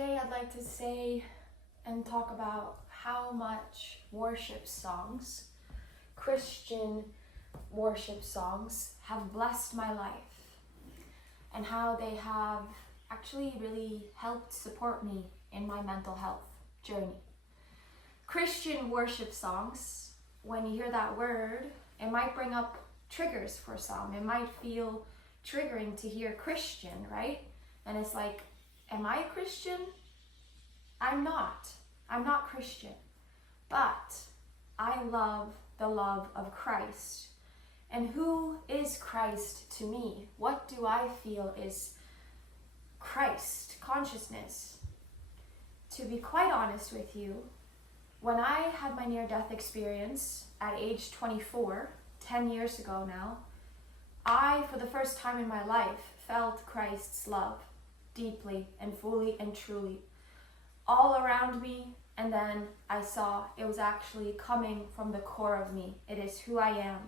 today I'd like to say and talk about how much worship songs, Christian worship songs, have blessed my life and how they have actually really helped support me in my mental health journey. Christian worship songs, when you hear that word, it might bring up triggers for some. It might feel triggering to hear Christian, right? And it's like, am I a Christian? I'm not. I'm not Christian. But I love the love of Christ. And who is Christ to me? What do I feel is Christ consciousness? To be quite honest with you, when I had my near-death experience at age 24, 10 years ago now, I, for the first time in my life, felt Christ's love deeply and fully and truly all around me. And then I saw it was actually coming from the core of me. It is who I am.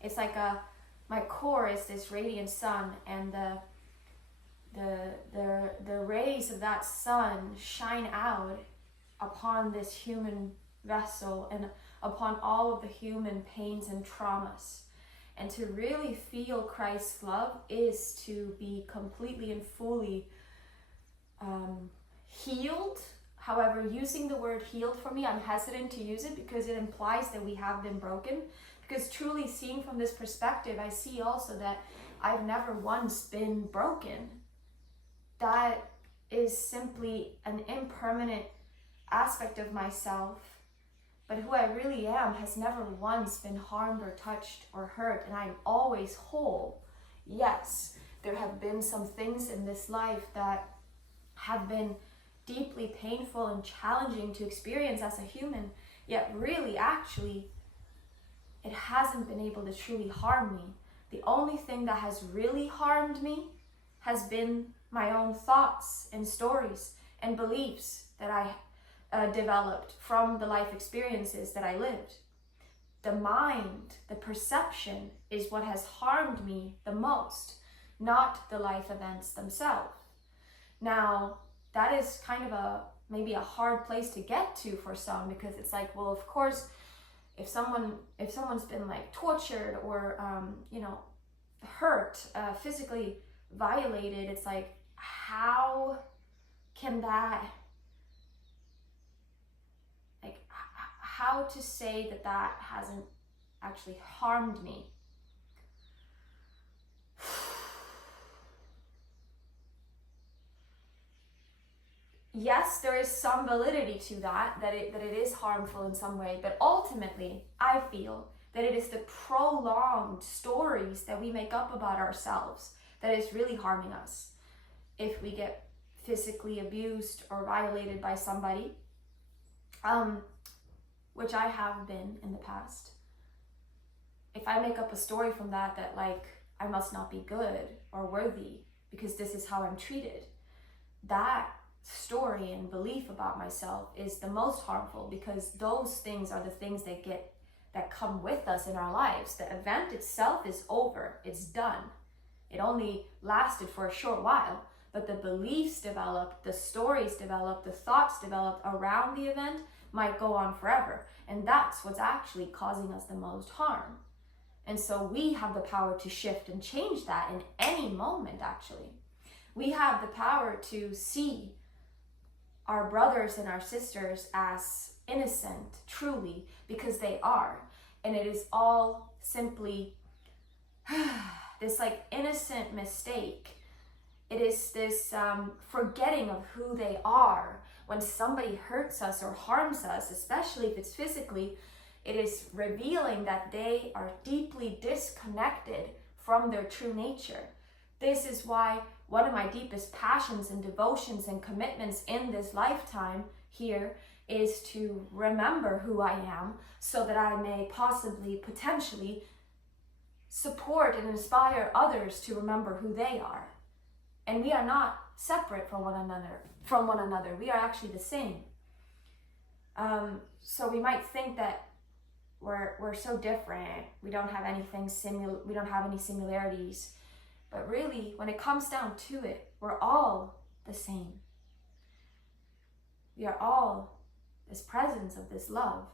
It's like my core is this radiant sun, and the rays of that sun shine out upon this human vessel and upon all of the human pains and traumas. And to really feel Christ's love is to be completely and fully healed. However, using the word healed for me, I'm hesitant to use it because it implies that we have been broken. Because truly seeing from this perspective, I see also that I've never once been broken. That is simply an impermanent aspect of myself. But who I really am has never once been harmed or touched or hurt, and I'm always whole. Yes, there have been some things in this life that have been deeply painful and challenging to experience as a human, yet really, actually, it hasn't been able to truly harm me. The only thing that has really harmed me has been my own thoughts and stories and beliefs that I developed from the life experiences that I lived. The mind, the perception is what has harmed me the most, not the life events themselves. Now, that is kind of maybe a hard place to get to for some, because it's like, well, of course, if someone's been like tortured or hurt, physically violated, it's like, how can that, like, how to say that that hasn't actually harmed me? Yes, there is some validity to that it is harmful in some way, but ultimately, I feel that it is the prolonged stories that we make up about ourselves that is really harming us. If we get physically abused or violated by somebody, which I have been in the past, if I make up a story from that like I must not be good or worthy because this is how I'm treated, that story and belief about myself is the most harmful, because those things are the things that come with us in our lives. The event itself is over, it's done. It only lasted for a short while, but the beliefs developed, the stories developed, the thoughts developed around the event might go on forever. And that's what's actually causing us the most harm. And so we have the power to shift and change that in any moment, actually. We have the power to see our brothers and our sisters as innocent, truly, because they are. And it is all simply this like innocent mistake. It is this forgetting of who they are. When somebody hurts us or harms us, especially if it's physically, it is revealing that they are deeply disconnected from their true nature. This is why one of my deepest passions and devotions and commitments in this lifetime here is to remember who I am, so that I may possibly, potentially support and inspire others to remember who they are. And we are not separate from one another. We are actually the same. So we might think that we're so different. We don't have any similarities. But really, when it comes down to it, we're all the same. We are all this presence of this love.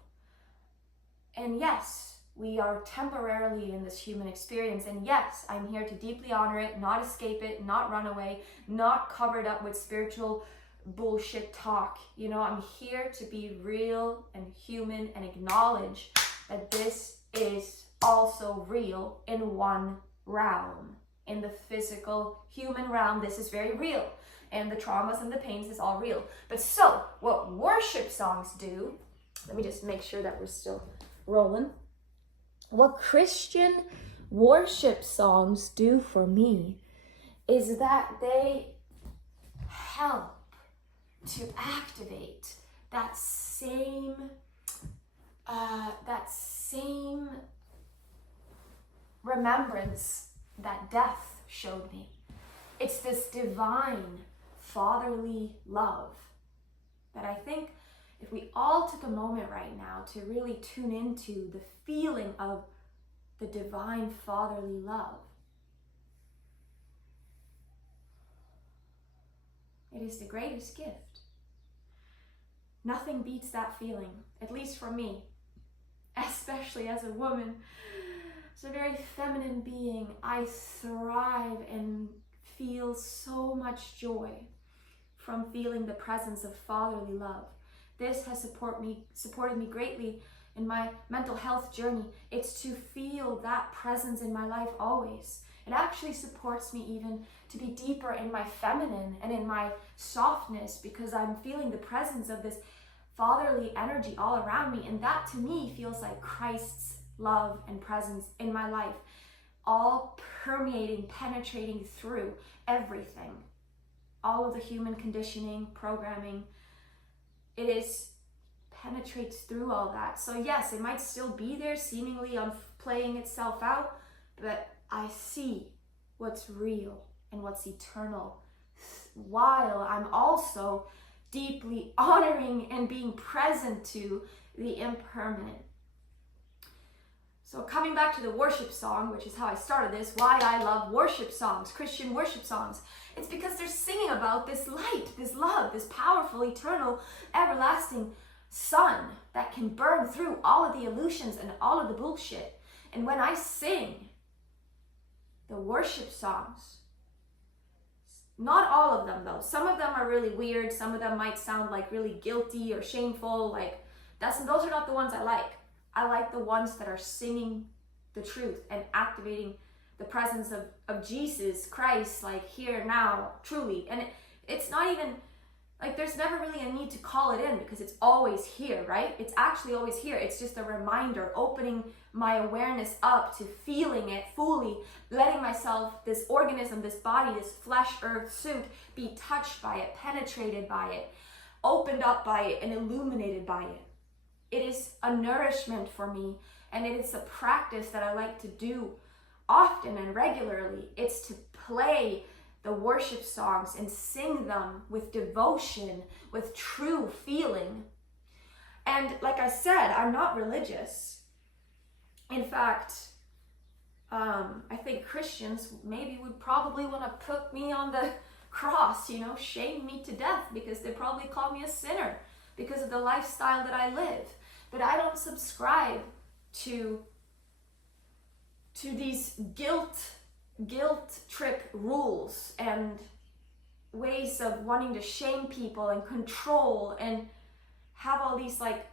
And yes, we are temporarily in this human experience. And yes, I'm here to deeply honor it, not escape it, not run away, not covered up with spiritual bullshit talk. You know, I'm here to be real and human and acknowledge that this is also real in one realm. In the physical human realm, this is very real. And the traumas and the pains is all real. But so, what worship songs do, let me just make sure that we're still rolling. What Christian worship songs do for me is that they help to activate that same remembrance that death showed me. It's this divine fatherly love that I think if we all took a moment right now to really tune into the feeling of the divine fatherly love, it is the greatest gift. Nothing beats that feeling, at least for me, especially as a woman. As a very feminine being, I thrive and feel so much joy from feeling the presence of fatherly love. This has supported me greatly in my mental health journey. It's to feel that presence in my life always. It actually supports me even to be deeper in my feminine and in my softness, because I'm feeling the presence of this fatherly energy all around me. And that to me feels like Christ's love and presence in my life, all permeating, penetrating through everything. All of the human conditioning, programming, penetrates through all that. So yes, it might still be there, seemingly playing itself out, but I see what's real and what's eternal, while I'm also deeply honoring and being present to the impermanent. So coming back to the worship song, which is how I started this, why I love worship songs, Christian worship songs, it's because they're singing about this light, this love, this powerful, eternal, everlasting sun that can burn through all of the illusions and all of the bullshit. And when I sing the worship songs, not all of them though, some of them are really weird, some of them might sound like really guilty or shameful, like those are not the ones I like. I like the ones that are singing the truth and activating the presence of Jesus Christ, like here, now, truly. And it's not even, like there's never really a need to call it in because it's always here, right? It's actually always here. It's just a reminder, opening my awareness up to feeling it fully, letting myself, this organism, this body, this flesh earth suit, be touched by it, penetrated by it, opened up by it, and illuminated by it. It is a nourishment for me, and it is a practice that I like to do often and regularly. It's to play the worship songs and sing them with devotion, with true feeling. And like I said, I'm not religious. In fact, I think Christians maybe would probably want to put me on the cross, shame me to death, because they probably call me a sinner because of the lifestyle that I live. But I don't subscribe to these guilt trip rules and ways of wanting to shame people and control and have all these like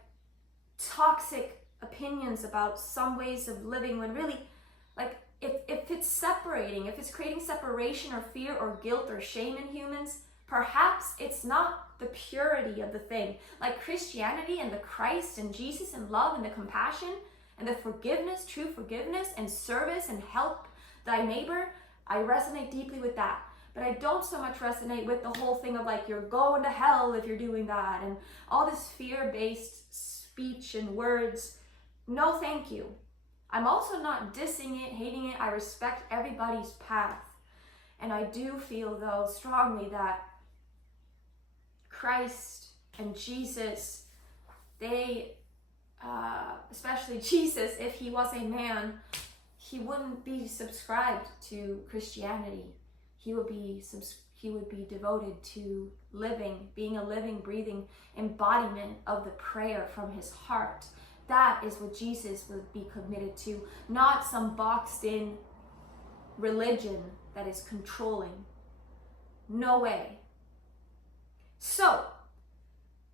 toxic opinions about some ways of living, when really, like, if it's separating, if it's creating separation or fear or guilt or shame in humans, perhaps it's not the purity of the thing. Like Christianity and the Christ and Jesus and love and the compassion and the forgiveness, true forgiveness and service and help thy neighbor, I resonate deeply with that. But I don't so much resonate with the whole thing of like, you're going to hell if you're doing that, and all this fear-based speech and words. No, thank you. I'm also not dissing it, hating it. I respect everybody's path. And I do feel, though, strongly that Christ and Jesus, they, especially Jesus, if he was a man, he wouldn't be subscribed to Christianity. He he would be devoted to living, being a living, breathing embodiment of the prayer from his heart. That is what Jesus would be committed to, not some boxed in religion that is controlling. No way. So,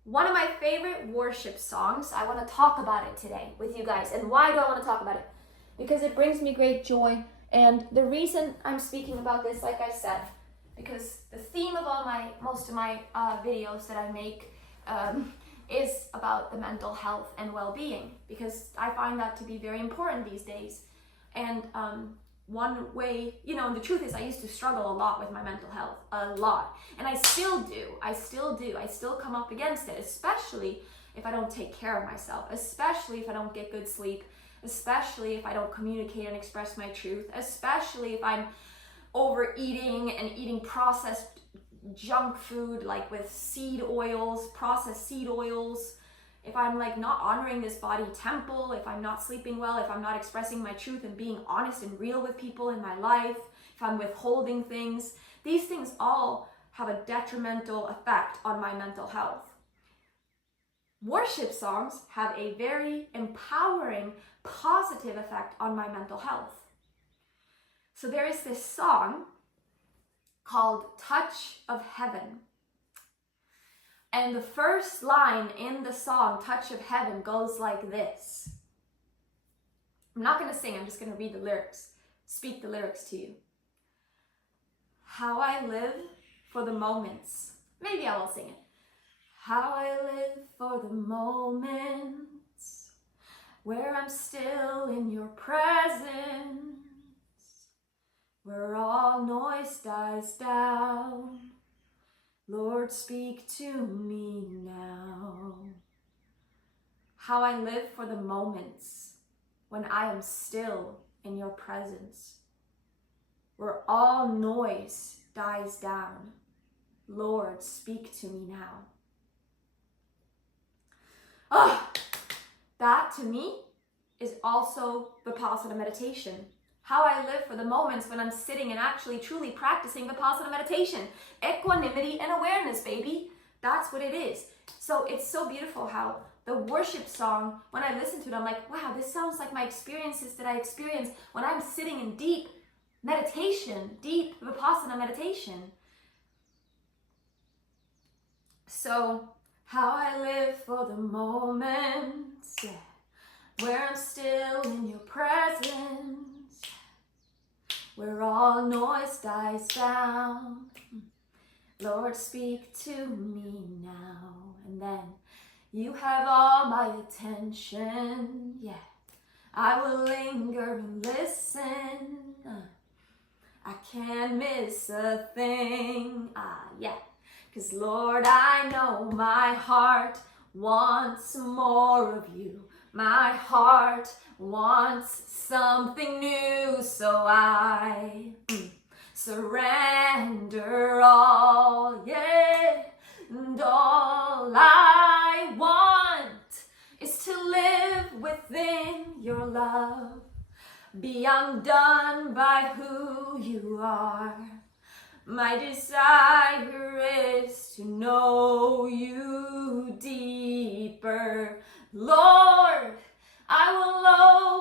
one of my favorite worship songs, I want to talk about it today with you guys. And why do I want to talk about it? Because it brings me great joy. And the reason I'm speaking about this, like I said, because the theme of most of my videos that I make is about the mental health and well-being, because I find that to be very important these days. And one way, and the truth is I used to struggle a lot with my mental health, a lot. And I still do. I still come up against it, especially if I don't take care of myself, especially if I don't get good sleep, especially if I don't communicate and express my truth, especially if I'm overeating and eating processed junk food, like with processed seed oils, if I'm like not honoring this body temple, if I'm not sleeping well, if I'm not expressing my truth and being honest and real with people in my life, if I'm withholding things, these things all have a detrimental effect on my mental health. Worship songs have a very empowering, positive effect on my mental health. So there is this song called Touch of Heaven. And the first line in the song, Touch of Heaven, goes like this. I'm not going to sing, I'm just going to read the lyrics, speak the lyrics to you. How I live for the moments. Maybe I will sing it. How I live for the moments where I'm still in your presence, where all noise dies down. Lord, speak to me now. How I live for the moments when I am still in your presence, where all noise dies down. Lord, speak to me now. That to me is also Vipassana meditation. How I live for the moments when I'm sitting and actually truly practicing Vipassana meditation. Equanimity and awareness, baby. That's what it is. So it's so beautiful how the worship song, when I listen to it, I'm like, wow, this sounds like my experiences that I experience when I'm sitting in deep meditation, deep Vipassana meditation. So, how I live for the moments, yeah, where I'm still in your presence, where all noise dies down. Lord, speak to me now. And then, you have all my attention, yeah. I will linger and listen. I can't miss a thing, yeah. 'Cause Lord, I know my heart wants more of you. My heart wants something new, so I surrender all, yeah. And all I want is to live within your love, be undone by who you are. My desire is to know you deeper. Lord, I will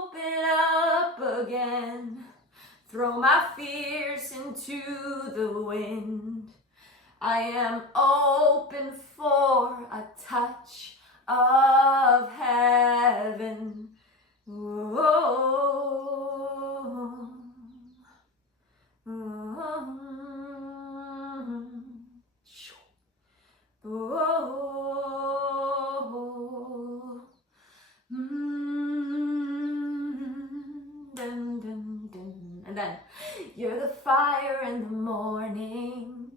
open up again, throw my fears into the wind. I am open for a touch of heaven. Oh, dun, dun, dun. And then, you're the fire in the morning,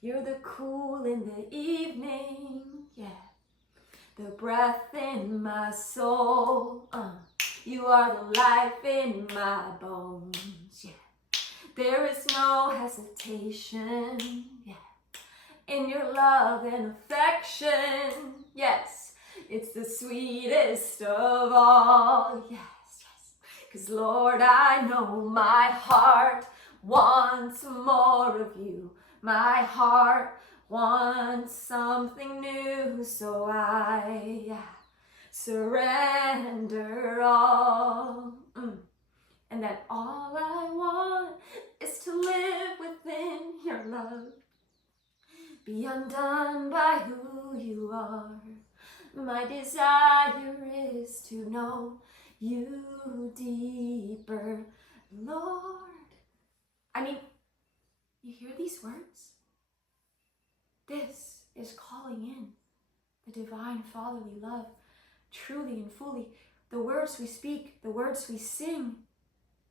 you're the cool in the evening, yeah. The breath in my soul, you are the life in my bones, yeah. There is no hesitation, yeah, in your love and affection, yes. It's the sweetest of all, yes, yes. 'Cause Lord, I know my heart wants more of you. My heart wants something new, so I surrender all. And that all I want is to live within your love. Be undone by who you are. My desire is to know you deeper, Lord. I mean, you hear these words? This is calling in the divine fatherly love, truly and fully. The words we speak, the words we sing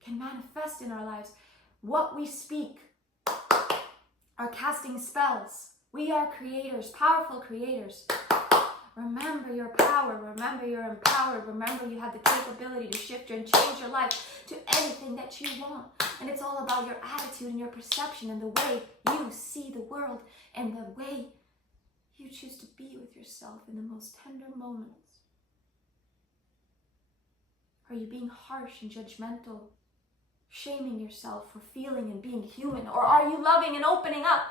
can manifest in our lives. What we speak are casting spells. We are creators, powerful creators. Remember your power. Remember you're empowered. Remember you have the capability to shift and change your life to anything that you want. And it's all about your attitude and your perception and the way you see the world and the way you choose to be with yourself in the most tender moments. Are you being harsh and judgmental, shaming yourself for feeling and being human? Or are you loving and opening up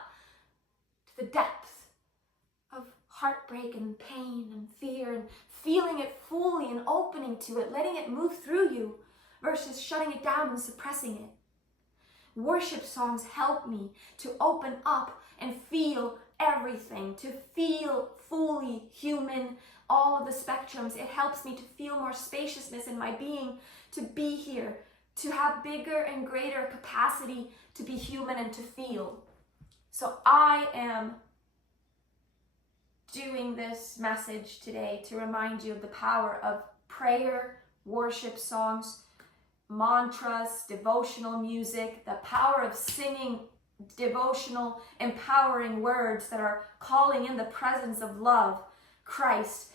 to the depth of heartbreak and pain and fear and feeling it fully and opening to it, letting it move through you versus shutting it down and suppressing it? Worship songs help me to open up and feel everything, to feel fully human, all of the spectrums. It helps me to feel more spaciousness in my being, to be here, to have bigger and greater capacity to be human and to feel. So I am doing this message today to remind you of the power of prayer, worship songs, mantras, devotional music, the power of singing devotional, empowering words that are calling in the presence of love, Christ.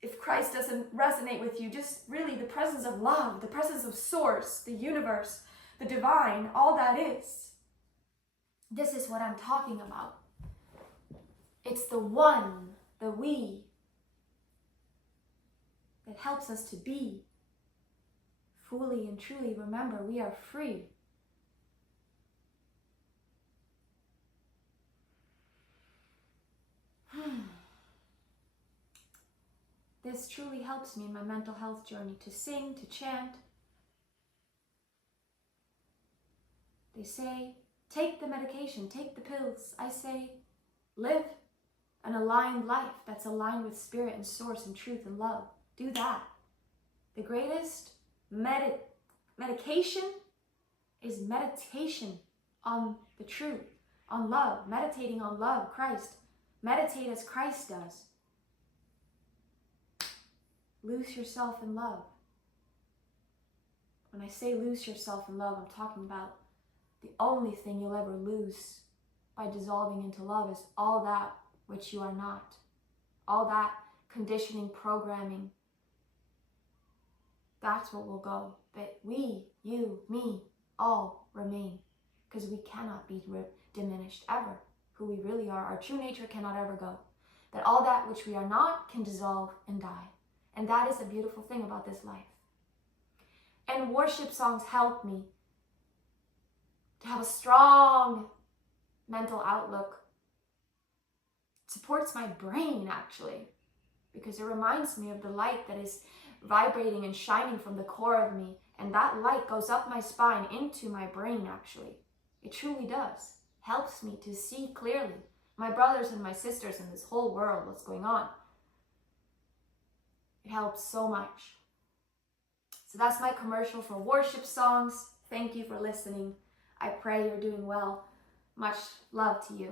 If Christ doesn't resonate with you, just really the presence of love, the presence of source, the universe, the divine, all that is. This is what I'm talking about. It's the one, the we, that helps us to be fully and truly. Remember, we are free. This truly helps me in my mental health journey, to sing, to chant. They say, take the medication, take the pills. I say, live an aligned life that's aligned with spirit and source and truth and love. Do that. The greatest medication is meditation on the truth, on love, meditating on love, Christ. Meditate as Christ does. Lose yourself in love. When I say lose yourself in love, I'm talking about the only thing you'll ever lose by dissolving into love is all that which you are not. All that conditioning, programming. That's what will go. But we, you, me, all remain. Because we cannot be diminished ever. Who we really are, our true nature cannot ever go. That all that which we are not can dissolve and die. And that is the beautiful thing about this life. And worship songs help me to have a strong mental outlook. It supports my brain, actually, because it reminds me of the light that is vibrating and shining from the core of me. And that light goes up my spine into my brain, actually. It truly does. Helps me to see clearly my brothers and my sisters in this whole world, what's going on. It helps so much. So that's my commercial for worship songs. Thank you for listening. I pray you're doing well. Much love to you.